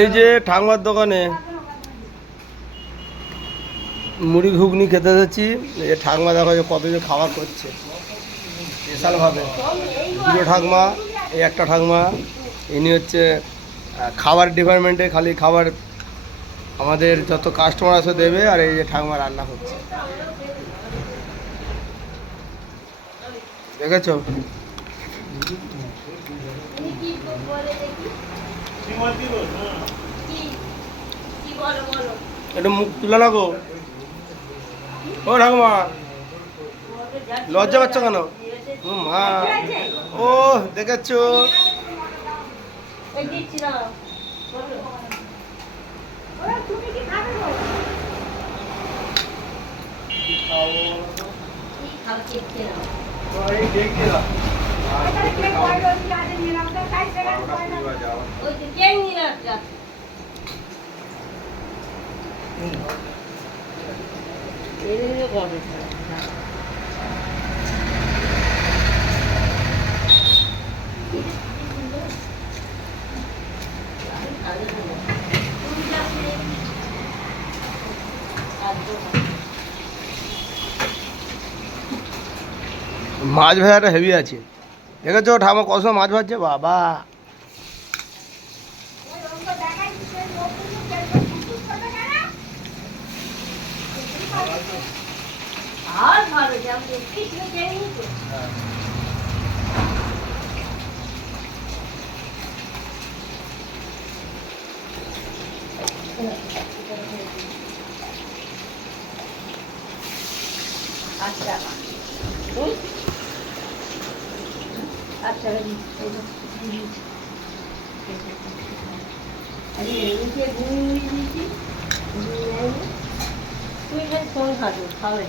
এই যে ঠাকুমার দোকানে মুড়ি ঘুগনি খেতে এসেছি। এই ঠাকুমা দেখো যে কত যে খাবার করছে স্পেশালভাবে। দুটো ঠাকুমা, এই একটা ঠাকুমা, ইনি হচ্ছে খাবার ডিপার্টমেন্টে, খালি খাবার আমাদের যত কাস্টমার আসে দেবে। আর এই যে ঠাকুমা রান্না করছে, দেখেছো? একটু মুখ তুলে না গো। ও ঠাকুমা, লজ্জা পাচ্ছ কেন? মা, ও দেখেছো? মাছ ভাজাটা হেভি আছে, দেখেছো? ঠাকুমা কত সময় মাছ ভাজছে বাবা। আচ্ছা আচ্ছা তুমি ফোন খাবে খাবে